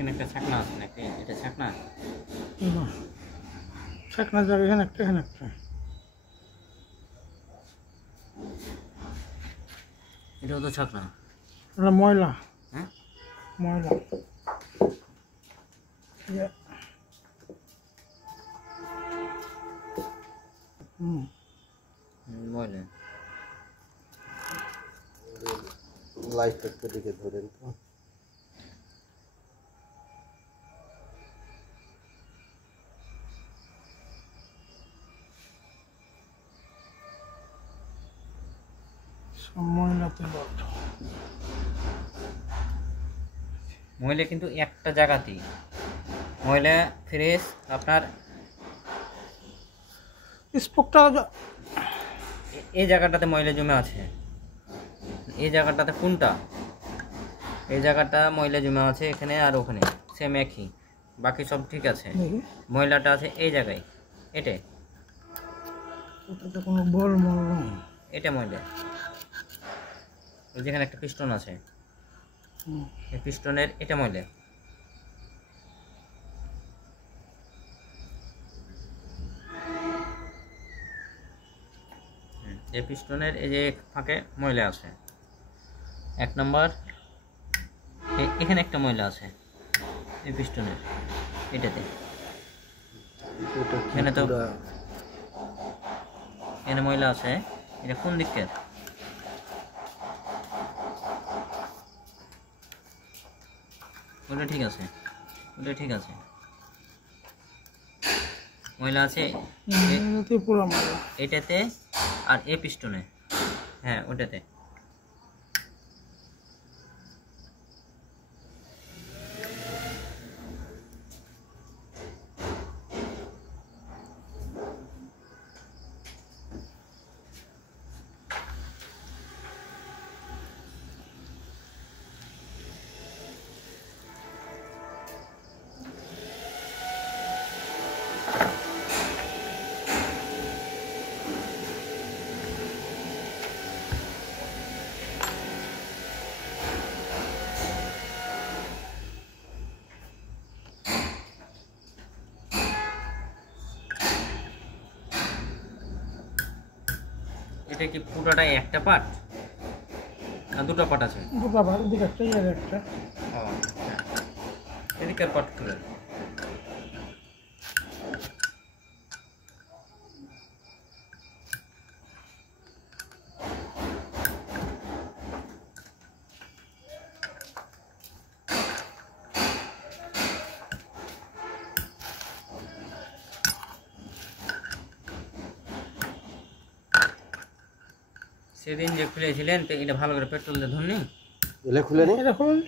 এখানে একটা ছাকনা আছে নাকি? এটা ছাকনা? না, ছাকনা জায়গা এখানে একটা, এখানে একটা। এটাও তো ছাকনা। এটা ময়লা, হ্যাঁ, ময়লা। ময়লা। লাইটটা একটু দিকে ধরেন তো। ময়লাতে লোড। ময়লা কিন্তু একটা জায়গাতেই ময়লা ফ্রেশ আপনার স্পোকটা এই জায়গাটাতে ময়লা জমে আছে। এই জায়গাটাতে কোনটা? এই জায়গাটা ময়লা জমে আছে এখানে আর ওখানে সেম একই, বাকি সব ঠিক আছে। ময়লাটা আছে এই জায়গায়, এটাই ওটাতে কোনো বল মল নেই। এটা ময়লা। যেখানে একটা পিস্টন আছে, এই পিস্টনের এটা ময়লা। এই পিস্টনের এই যে ফাঁকে ময়লা আছে। এক নম্বর এখানে একটা ময়লা আছে এই পিস্টনের এটাতে। এখানে তো এখানে ময়লা আছে। এটা কোন দিকের? ওটা ঠিক আছে, ওটা ঠিক আছে। ময়লা আছে পুরো ময়লা এটাতে আর এই পিস্টনে। হ্যাঁ ওটাতে। এটা কি পুরোটাই একটা পার্ট না দুটো পার্ট আছে? দুটো পার্ট, দিকে একটা জায়গা একটা। এদিকের পার্ট খুলে সেদিন যে খুলেছিলেন তো এটা ভালো করে পেট্রোল দিয়ে ধরনি? এলে খুলে নি? এটা খুলুন।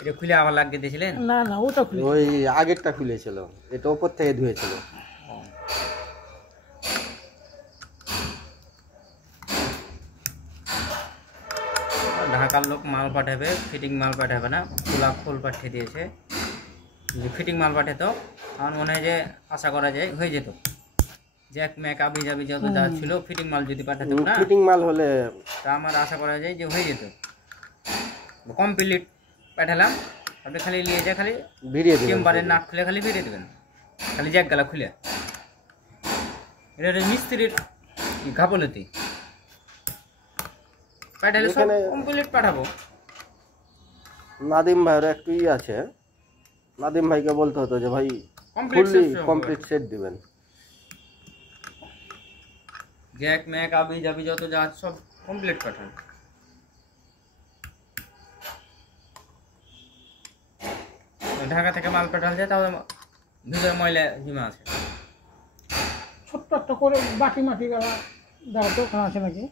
এটা খুলে আবার লাগিয়ে দিয়েছিলেন? না না, ওটা খুলে। ওই আগেরটা খুলেছিল, এটা উপর থেকে ধুয়েছিল। ঢাকার লোক মাল পাঠাবে, ফিটিং মাল পাঠাবে না, খোলা ফুল পাঠিয়ে দিয়েছে। যদি ফিটিং মাল পাঠাতো আমার মনে হয় যে আশা করা যায় হয়ে যেত। জ্যাক ম্যাক আবি যাবি যত যা ছিল ফিটিং মাল যদি পাঠাতো না, ফিটিং মাল হলে তা আমার আশা করা যায় যে হয়ে যেত। কমপ্লিট পাঠালাম, আপনি খালি নিয়ে যা খালি ভিড়িয়ে দিবেন। চেম্বারের নাট খুলে খালি বেরিয়ে দেবেন, খালি জ্যাক গালা খুলে। এটা মিস্ত্রির গাফলতি। পাঠালে সব কমপ্লিট পাঠাবো। নাদিম ভাইয়ের একটু আছে, নাদিম ভাইকে বলতে হতো যে ভাই কমপ্লিট সেট দিবেন। জ্যাক ম্যাক আবি যাবি যত যা আছে সব কমপ্লিট পাঠান। ঢাকা থেকে মাল পাঠানো যায় তাহলে ভিতরে ময়লা জমা আছে। ছোট্ট একটা করে বাটি মাটি গেলা দাও তো, ওখানে আছে নাকি?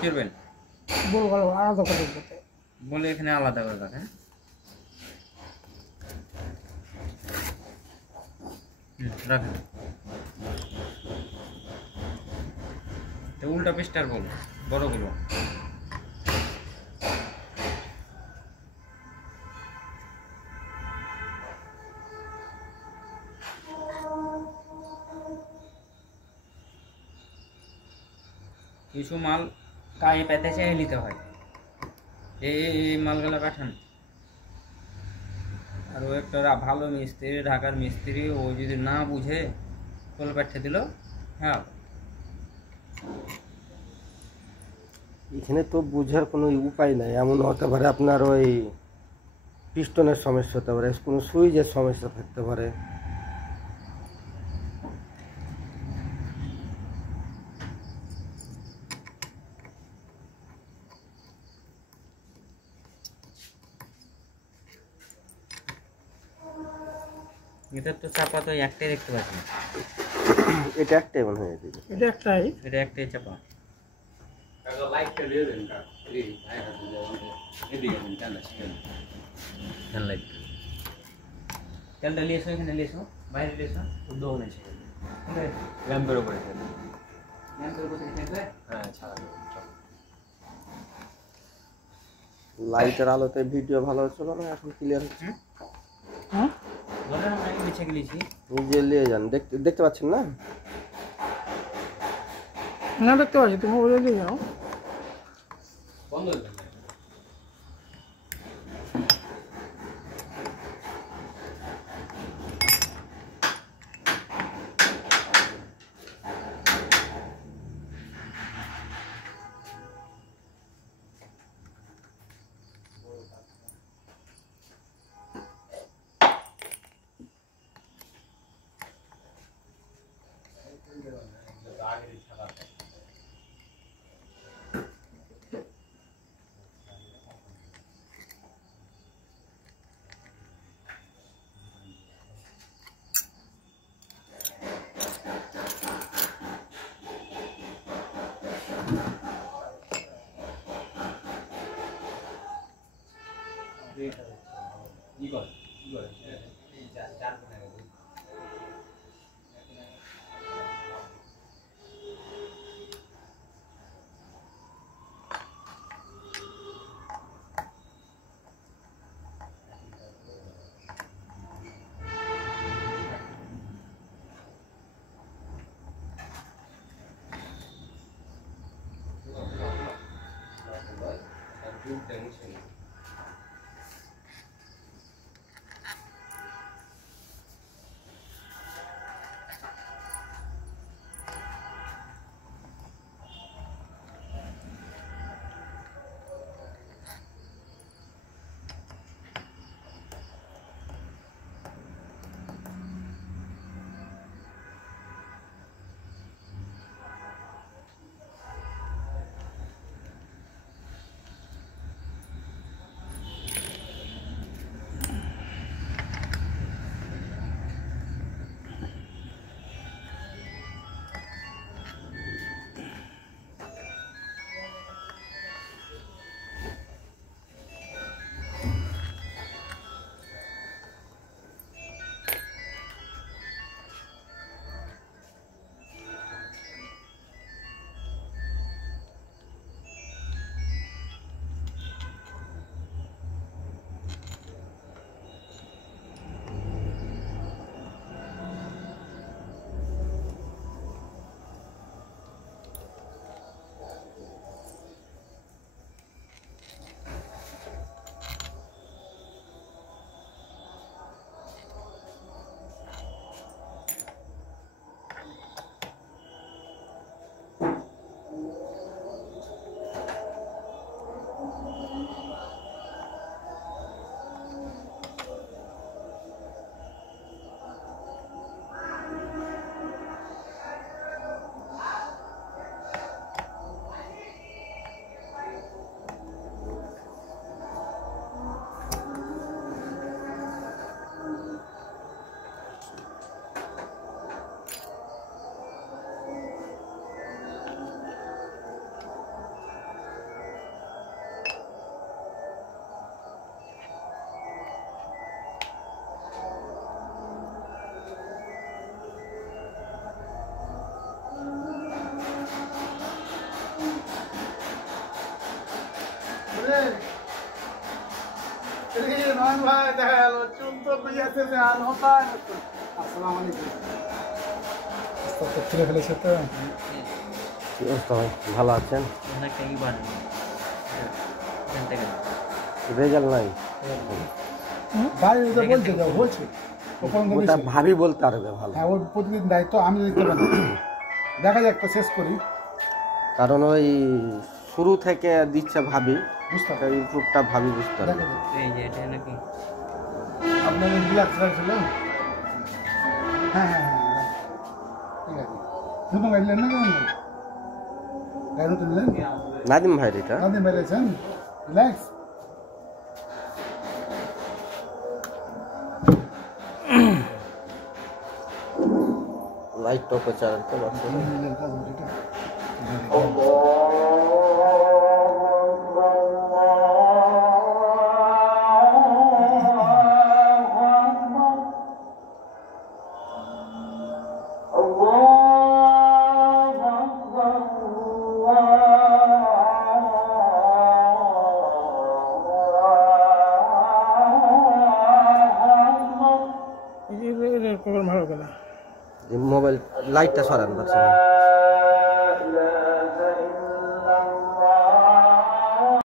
করবেন বল গেল আলাদা করে দিতে বলে এখানে আলাদা করে রাখেন। রাখেন উল্টা পিস্টার বলো বড়গুলো। কিছু মাল গায়ে পেতে চেয়ে নিতে হয়, এই মালগুলো পাঠান। আর ও একটা ভালো মিস্ত্রি, ঢাকার মিস্ত্রি, ও যদি না বুঝে খোল পাঠিয়ে দিল। হ্যাঁ, এখানে তো বোঝার কোনো উপায় নাই। এমন হতে পারে আপনার ওই পিস্টনের সমস্যা হতে পারে, কোনো সুইচের সমস্যা থাকতে পারে। এটা তো চাপা তো একটাই দেখতে পাচ্ছি। এটা একটাই মনে হয় এদিকে। এটা একটাই। এটা একটাই চাপা। তেলটা নিয়ে এসো, এখানে নিয়ে এসো, বাইরে নিয়ে এসো, উদ্যোগ নেছে ল্যাম্পের উপরে। ল্যাম্পের উপরে থাকবে, হ্যাঁ ছাড়া লাইটের আলোতে ভিডিও ভালো হচ্ছিল না, এখন ক্লিয়ার হচ্ছে। হ্যাঁ, ঘরের আমরা বিছে গেছি। নিজে নিয়ে যান, দেখতে পাচ্ছেন না? না দেখতে পাচ্ছি, তুমি বলে দিয়ে যাও। বন্ধ হয়ে যাবে। কি করে এই চার কোণে গেছে। ভালো আছেন? রেজাল্ট নাই। বাড়ির ওদের বলছে যে হয়েছে ওটা ভাবি বলতে পারবে ভালো। হ্যাঁ ওর প্রতিদিন দায়িত্ব আমি দিতে পারি। দেখা যাক তো শেষ করি। কারণ ওই শুরু থেকে দিচ্ছে ভাবি, বুঝতে পারি ইউটিউবটা ভাবি বুঝতে পারবে। দেখা যাক। এই যে এটা নাকি আপনার রিল্যাক্স রাখছিল। হ্যাঁ হ্যাঁ হ্যাঁ ঠিক আছে। নতুন গাড়ি নেন না কেমন গাড়ি নতুন নিলেন? নাদিম ভাই এটা নাদিম ভাই লেছেন রিল্যাক্স। লাইট টপে চালাতে পারছে না। প্রোগ্রাম ভালো করে মোবাইল লাইটটা সরান পারছে না।